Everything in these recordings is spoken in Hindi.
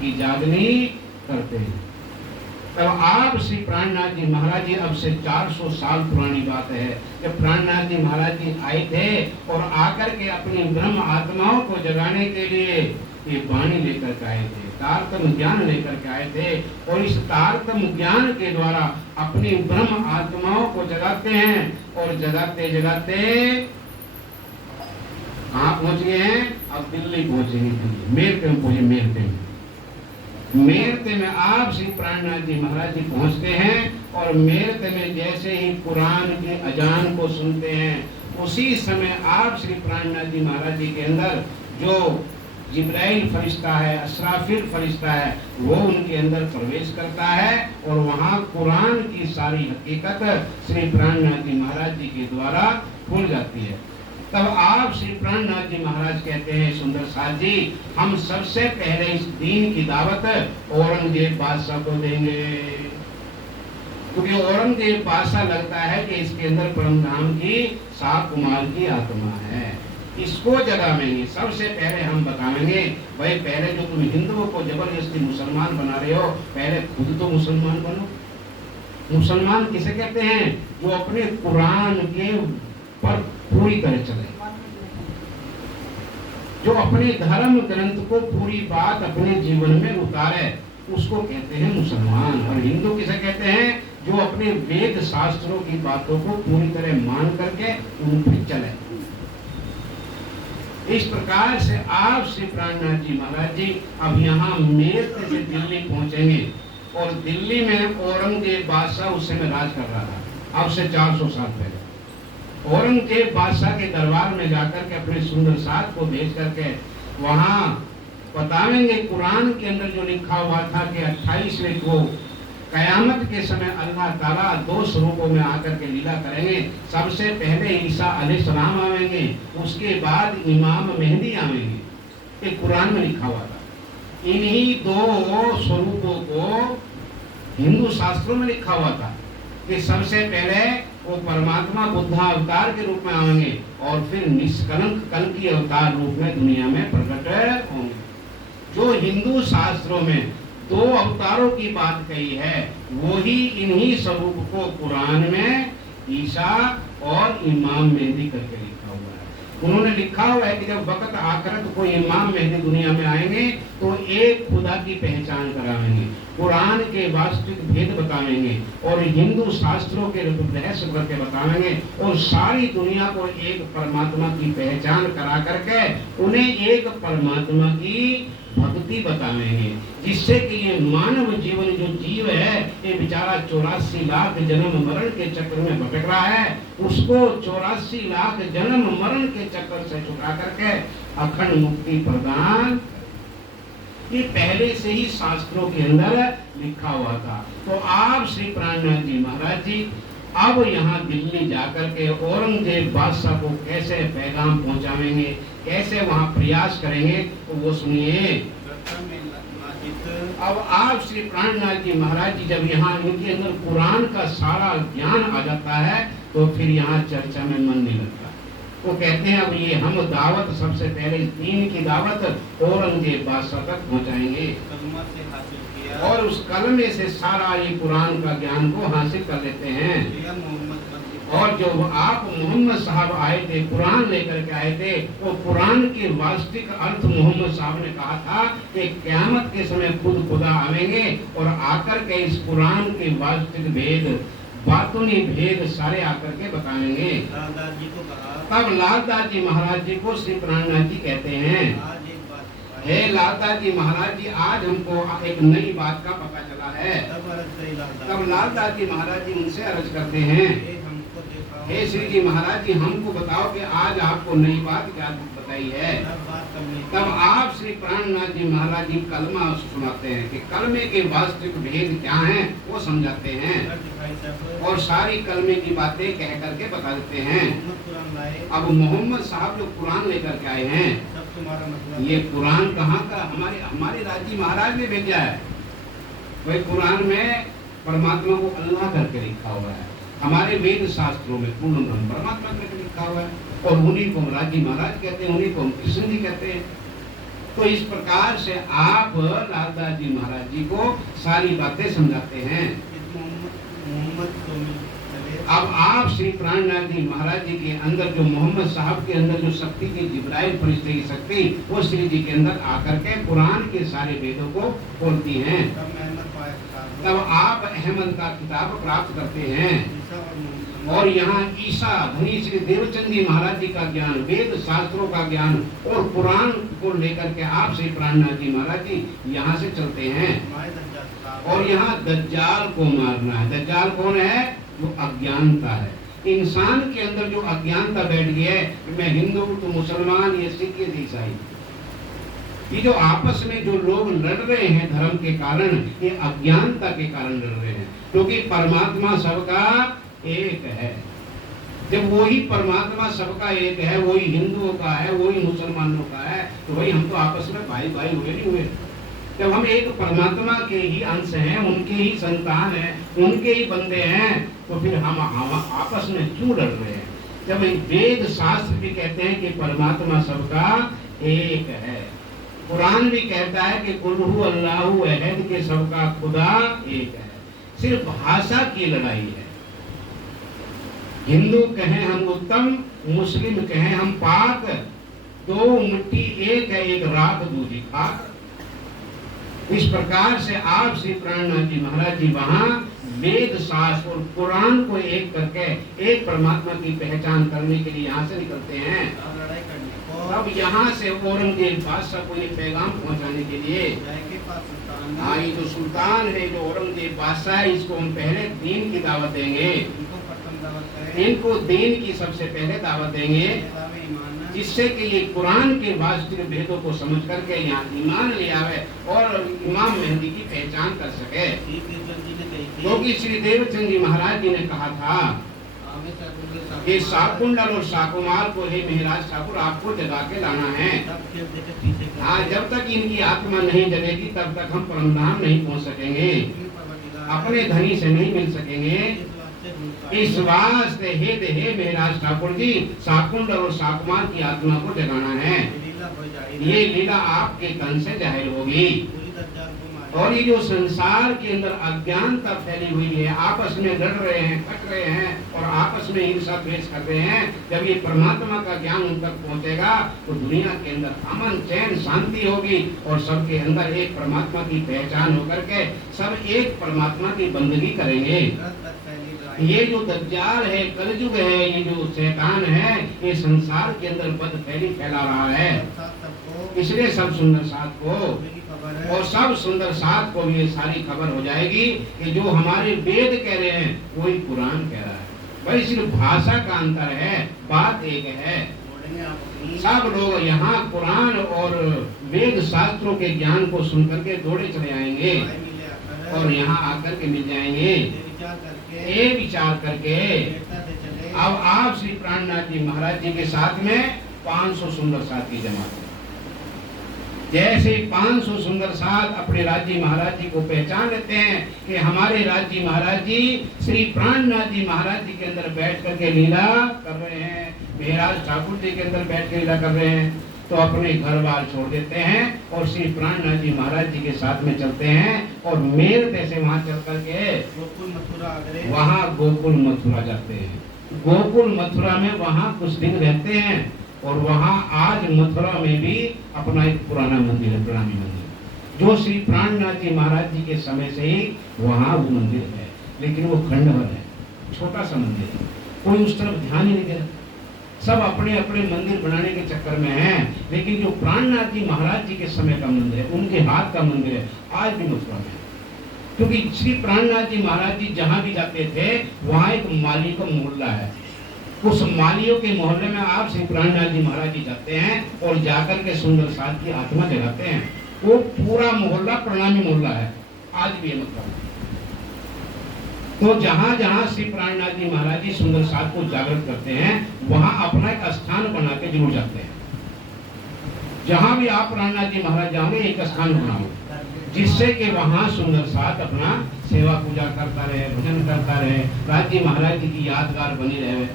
की जागनी करते हैं। तब आप श्री प्राणनाथ जी महाराज जी, अब से 400 साल पुरानी बात है, जब प्राणनाथ जी महाराज जी आए थे और आकर के अपनी ब्रह्म आत्माओं को जगाने के लिए ये वाणी लेकर के आए थे, तारतम ज्ञान लेकर के आए थे। और इस तारतम ज्ञान के द्वारा अपनी ब्रह्म आत्माओं को जगाते हैं। और जगाते जगाते कहाँ पहुंच गए हैं? अब दिल्ली पहुंचेंगे। दिल्ली मेरते में पहुंचे। मेरते में आप श्री प्राणनाथ जी महाराज जी पहुंचते हैं और मेरते में जैसे ही कुरान के अजान को सुनते हैं, उसी समय आप श्री प्राणनाथ जी महाराज जी के अंदर जो जिब्राइल फरिश्ता है, असराफिल फरिश्ता है, वो उनके अंदर प्रवेश करता है और वहाँ कुरान की सारी हकीकत श्री प्राणनाथ जी महाराज जी के द्वारा खुल जाती है। तब आप श्री प्राणनाथ जी महाराज कहते हैं, सुंदर साथ जी, हम सबसे पहले इस दीन की दावत औरंगजेब बादशाह को देंगे, क्योंकि औरंगजेब बादशाह लगता है कि इसके अंदर परम धाम की सात कुमार की आत्मा है, इसको जगावेंगे। सबसे पहले हम बताएंगे, भाई पहले जो तुम हिंदुओं को जबरदस्ती मुसलमान बना रहे हो, पहले खुद तो मुसलमान बनो। मुसलमान किसे कहते हैं? जो अपने कुरान के पर पूरी तरह चले, जो अपने धर्म ग्रंथ को पूरी बात अपने जीवन में उतारे, उसको कहते हैं मुसलमान। और हिंदू किसे कहते हैं? जो अपने वेद शास्त्रों की बातों को पूरी तरह मान करके उन पर चले। इस प्रकार से आप श्री प्राणनाथ जी महाराज जी अब यहाँ मेरठ से दिल्ली पहुंचेंगे। और दिल्ली में औरंगजेब बादशाह उस समय राज कर रहा था, अब से 400 साल पहले। औरंगजेब बादशाह के दरबार में जाकर के अपने सुंदर साथ को भेज करके वहाँ बतावेंगे, कुरान के अंदर जो लिखा हुआ था कि 28वें को कयामत के समय अल्लाह ताला 2 स्वरूपों में आकर के लीला करेंगे। सबसे पहले ईसा अलैहिस्सलाम आवेंगे, उसके बाद इमाम मेहदी आवेंगे। ये कुरान में लिखा हुआ था। इन्हीं 2 स्वरूपों को हिंदू शास्त्रों में लिखा हुआ था कि सबसे पहले वो परमात्मा बुद्धा अवतार के रूप में आएंगे और फिर निष्कलंक कल्कि अवतार रूप में दुनिया में प्रकट होंगे। जो हिंदू शास्त्रों में 2 अवतारों की बात कही है, वही इन्हीं स्वरूप को कुरान में ईसा और इमाम मेहदी करके लिखा हुआ है। उन्होंने लिखा हुआ है कि जब वक्त आकर तो कोई इमाम मेहदी दुनिया में आएंगे तो एक खुदा की पहचान कराएंगे, कुरान के वास्तविक भेद बताएंगे और हिंदू शास्त्रों के रहस्य करके बताएंगे और सारी दुनिया को एक परमात्मा की पहचान करा करके उन्हें एक परमात्मा की भक्ति बताएंगे, जिससे कि ये मानव जीवन जो जीव है, ये बेचारा 84 लाख जन्म मरण के चक्र में भटक रहा है, उसको 84 लाख जन्म मरण के चक्कर से छुटा करके अखंड मुक्ति प्रदान, ये पहले से ही शास्त्रों के अंदर लिखा हुआ था। तो आप श्री प्राणनाथ जी महाराज जी अब यहाँ दिल्ली जाकर के औरंगजेब बादशाह को कैसे पैगाम पहुंचावेंगे, कैसे वहाँ प्रयास करेंगे, तो वो सुनिए। अब आप श्री प्राणनाथ जी महाराज जी जब यहाँ इनके अंदर कुरान का सारा ज्ञान आ जाता है तो फिर यहाँ चर्चा में मन नहीं लगता। वो कहते हैं अब ये हम दावत सबसे पहले दीन की दावत औरंगजेब बादशाह तक पहुँचाएंगे और उस कलमे से सारा ये कुरान का ज्ञान को हासिल कर लेते हैं। और जो आप मोहम्मद साहब आए थे, कुरान लेकर के आए थे, वो कुरान के वास्तविक अर्थ मोहम्मद साहब ने कहा था कि क़यामत के समय खुद खुदा आवेंगे और आकर के इस कुरान के वास्तविक भेद, बातूनी भेद सारे आकर के बताएंगे। तब लालदास जी महाराज जी को श्री प्राणनाथ जी कहते हैं, हे लालदास जी महाराज जी, आज हमको एक नई बात का पता चला है। तब लालदास जी महाराज जी उनसे अर्ज करते हैं, हे श्री जी महाराज जी, हमको बताओ कि आज आपको नई बात क्या बताई है। तब आप श्री प्राणनाथ जी महाराज जी कलमा सुनाते हैं कि कलमे के वास्तविक भेद क्या हैं वो समझाते हैं और सारी कलमे की बातें कह करके बता देते हैं। अब मोहम्मद साहब जो कुरान लेकर के आए हैं, ये कुरान कहाँ का? हमारे राजी महाराज ने भेजा है। वही कुरान में परमात्मा को अल्लाह करके लिखा हुआ है, हमारे वेद शास्त्रों में पूर्ण ब्रह्म परमात्मा करके लिखा हुआ है और उन्हीं को राजी महाराज कहते हैं, उन्हीं को हम कृष्ण जी कहते हैं। तो इस प्रकार से आप लालदास जी महाराज जी को सारी बातें समझाते हैं। अब आप श्री प्राणनाथ जी महाराज जी के अंदर जो मोहम्मद साहब के अंदर जो शक्ति की जिब्राइल फरिश्ते की शक्ति वो श्री जी के अंदर आकर के कुरान के सारे वेदों को खोलती हैं। तब आप अहमद का किताब प्राप्त करते हैं और यहाँ ईसा धनी श्री देवचंद जी महाराज जी का ज्ञान, वेद शास्त्रों का ज्ञान और कुरान को लेकर के आप श्री प्राणनाथ जी महाराज जी यहाँ से चलते हैं और यहाँ दज्जाल को मारना है। दज्जाल कौन है? वो अज्ञानता है। इंसान के अंदर जो अज्ञानता बैठ गई है, मैं हिंदू तो मुसलमान, ये सिख, ये ईसाई, ये जो आपस में जो लोग लड़ रहे हैं धर्म के कारण, ये अज्ञानता के कारण लड़ रहे हैं, क्योंकि परमात्मा सबका एक है। जब वही परमात्मा सबका एक है, वही हिंदुओं का है, वही मुसलमानों का है, तो वही हम तो आपस में भाई भाई हुए नहीं हुए। जब हम एक परमात्मा के ही अंश हैं, उनके ही संतान हैं, उनके ही बंदे हैं, तो फिर हम आपस में क्यों लड़ रहे हैं? जब वेद शास्त्र भी कहते हैं कि परमात्मा सबका एक है, कुरान भी कहता है कि कुल हु अल्लाहु अहद, के सबका खुदा एक है। सिर्फ भाषा की लड़ाई है। हिंदू कहें हम उत्तम, मुस्लिम कहें हम पाक, दो मिट्टी एक है, एक राख दूसरी खाक। इस प्रकार से आप श्री प्राणनाथ जी महाराज जी वहाँ वेद शास्त्र और कुरान को एक करके एक परमात्मा की पहचान करने के लिए यहाँ से निकलते हैं। अब यहाँ से औरंगजेब बादशाह को ये पैगाम पहुँचाने के लिए, हाँ, ये जो सुल्तान है, जो औरंगजेब बादशाह है, इसको हम पहले दीन की दावत देंगे, इनको दीन की सबसे पहले दावत देंगे, जिससे कि ये कुरान के वास्तविक भेदों को समझ करके यहाँ ईमान ले आवे और इमाम मेहदी की पहचान कर सके। क्योंकि श्री देवचंद जी महाराज जी ने कहा था कि शाकुंडल और शाकुमार को हे महाराज ठाकुर आपको जगा के लाना है। हाँ, जब तक इनकी आत्मा नहीं जगेगी तब तक हम परमधाम नहीं पहुँच सकेंगे, अपने धनी से नहीं मिल सकेंगे। इस वास्ते हे महाराज ठाकुर जी, शाकुंड और शाकुमार की आत्मा को जगाना है। ये लीला आपके तन से जाहिर होगी। और ये जो संसार के अंदर अज्ञानता फैली हुई है, आपस में लड़ रहे हैं, कट रहे हैं और आपस में हिंसा द्वेष कर रहे हैं, जब ये परमात्मा का ज्ञान उन तक पहुंचेगा तो दुनिया के अंदर अमन, चैन, शांति होगी और सबके अंदर एक परमात्मा की पहचान होकर के सब एक परमात्मा की बंदगी करेंगे। ये जो दज्जाल है, कलयुग है, ये जो शैतान है, ये संसार के अंदर बद फैला रहा है। इसलिए सब सुंदर साथ को और सब सुंदर साथ को ये सारी खबर हो जाएगी कि जो हमारे वेद कह रहे हैं वही कुरान कह रहा है। भाई सिर्फ भाषा का अंतर है, बात एक है। सब लोग यहाँ कुरान और वेद शास्त्रों के ज्ञान को सुनकर के दौड़े चले आएंगे और यहाँ आकर के मिल जाएंगे। ये विचार करके अब आप श्री प्राणनाथ जी महाराज जी के साथ में 500 सुंदर साथ की जमात है। जैसे 500 सुंदर साथ अपने राज्य महाराज जी को पहचान लेते हैं कि हमारे राज्य महाराज जी श्री प्राणनाथ जी महाराज जी के अंदर बैठ करके लीला कर रहे हैं, महाराज ठाकुर जी के अंदर बैठ के लीला कर रहे हैं, तो अपने घर बार छोड़ देते हैं और श्री प्राणनाथ जी महाराज जी के साथ में चलते हैं और मेल से वहाँ चल करके गोकुल मथुरा, वहाँ गोकुल मथुरा जाते हैं। गोकुल मथुरा में वहाँ कुछ दिन रहते हैं और वहाँ आज मथुरा में भी अपना एक पुराना मंदिर है, प्रणामी मंदिर, जो श्री प्राणनाथ जी महाराज जी के समय से ही वहाँ वो मंदिर है, लेकिन वो खंडहर है, छोटा सा मंदिर है, कोई उस तरफ ध्यान ही नहीं देता। सब अपने अपने मंदिर बनाने के चक्कर में हैं, लेकिन जो प्राणनाथ जी महाराज जी के समय का मंदिर है, उनके हाथ का मंदिर है, आज भी मथुरा में। क्योंकि श्री प्राणनाथ जी महाराज जी जहाँ भी जाते थे वहाँ एक माली का मोहल्ला है, उस मालियों के मोहल्ले में आप श्री प्राणनाथ जी महाराज जी जाते हैं और जाकर के सुंदर साथ की आत्मा जगाते हैं। वो पूरा मोहल्ला प्रणामी मोहल्ला है, आज भी है मथुरा। तो जहाँ जहाँ श्री प्राणनाथ जी महाराज जी सुंदर साथ को जागृत करते हैं वहाँ अपना एक स्थान बना के जरूर जाते हैं। जहाँ भी आप प्राणनाथ जी महाराज जाओगे एक स्थान बनाओ, जिससे कि वहाँ सुंदर साथ अपना सेवा पूजा करता रहे, भजन करता रहे, राज्य महाराज जी की यादगार बनी रहे।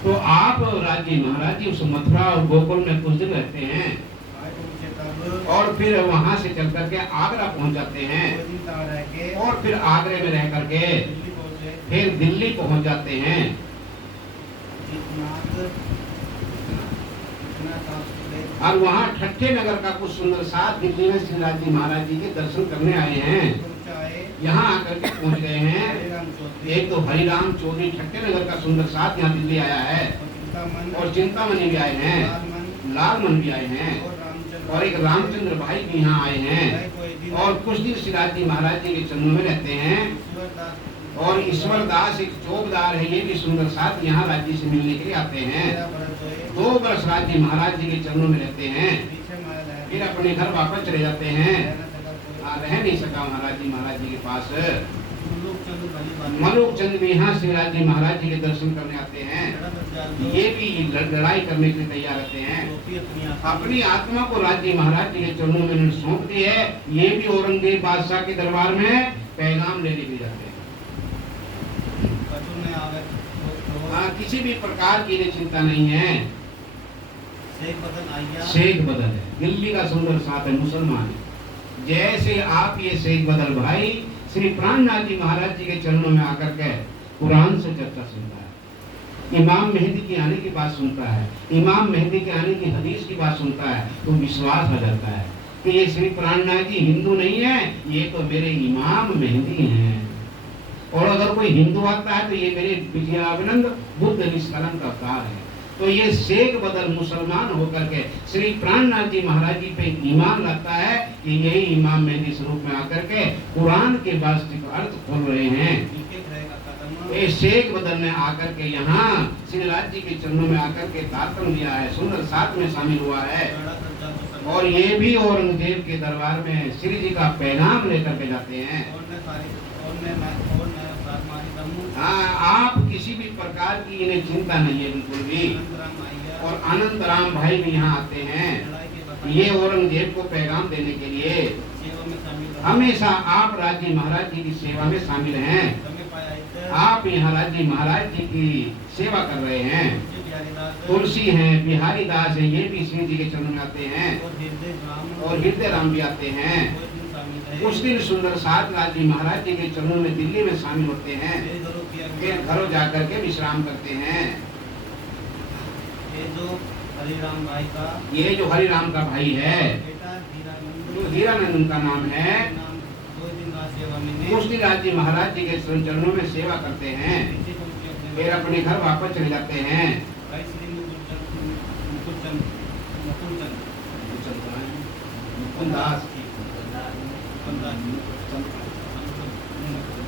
तो आप राज्य महाराज जी उस मथुरा और गोकुल में कुछ दिन रहते हैं और फिर वहाँ से चल करके आगरा पहुँच जाते हैं, और फिर आगरे में रह करके फिर दिल्ली पहुँच जाते हैं। और वहाँ ठट्ठे नगर का कुछ सुंदर साथ दिल्ली में श्री राज जी महाराज जी के दर्शन करने आए हैं। यहाँ आकर के पहुँच गए हैं। एक तो हरिराम चौधरी ठट्ठे नगर का सुंदर साथ यहाँ दिल्ली आया है, और चिंतामणि भी आए हैं, लालमन भी आए हैं, और एक रामचंद्र भाई भी यहाँ आए हैं, और कुछ दिन श्री राज जी महाराज जी के चरणों में रहते हैं। और ईश्वर दास एक चौकीदार है, ये भी सुंदर साथ यहाँ राज्य से मिलने के लिए आते हैं। 2 वर्ष राज जी महाराज जी के चरणों में रहते हैं, फिर अपने घर वापस चले जाते हैं। रह नहीं सका महाराज जी के पास। मलुक चंद भी यहाँ श्री राज जी महाराज जी के दर्शन करने आते हैं। ये भी लड़ाई करने के लिए तैयार रहते हैं। अपनी आत्मा को राज जी महाराज जी के चरणों में सौंप दी है। ये भी औरंगजेब बादशाह के दरबार में पैगाम लेने के जाते हैं। किसी भी प्रकार की चिंता नहीं है। शेख बदल है, दिल्ली का सुंदर साथ है, मुसलमान है। जैसे आप ये शेख बदल भाई श्री प्राणनाथ जी महाराज जी के चरणों में आकर के कुरान से चर्चा सुनता है, इमाम मेहदी के आने की बात सुनता है, इमाम मेहदी के आने की हदीस की बात सुनता है, तो विश्वास हो जाता है कि ये श्री प्राणनाथ जी हिंदू नहीं है, ये तो मेरे इमाम मेहदी हैं। और अगर कोई हिंदू आता है तो ये मेरे विजयानंद बुद्ध निष्कलंक अवतार है। तो ये शेख बदल मुसलमान होकर के श्री प्राणनाथ जी महाराज जी पे ईमान लाता है कि यही इमाम मेहदी स्वरूप में आकर के कुरान के वास्तविक अर्थ खोल रहे हैं। ये शेख बदल ने आकर के यहाँ श्री राज जी के चरणों में आकर के दातन दिया है, सुंदर साथ में शामिल हुआ है। और ये भी औरंगजेब के दरबार में श्री जी का पैगाम लेकर के जाते हैं। हाँ, आप किसी भी प्रकार की इन्हें चिंता नहीं है बिल्कुल भी। और अनंत राम भाई भी यहाँ आते हैं, ये औरंगजेब को पैगाम देने के लिए हमेशा आप राज जी महाराज जी की सेवा में शामिल हैं। आप यहाँ राज जी महाराज जी की सेवा कर रहे हैं। तुलसी हैं, बिहारी दास हैं, ये भी श्री जी के चरणों में आते हैं, और हृदय राम भी आते हैं। उस दिन सुंदर साथ राज जी महाराज जी के चरणों में दिल्ली में शामिल होते हैं, फिर घरों जाकर के विश्राम करते हैं। ये जो हरिराम का भाई है, जो हीरानंद उनका नाम है, उस दिन राज जी महाराज जी के चरणों में सेवा करते हैं, फिर अपने घर वापस चले जाते हैं।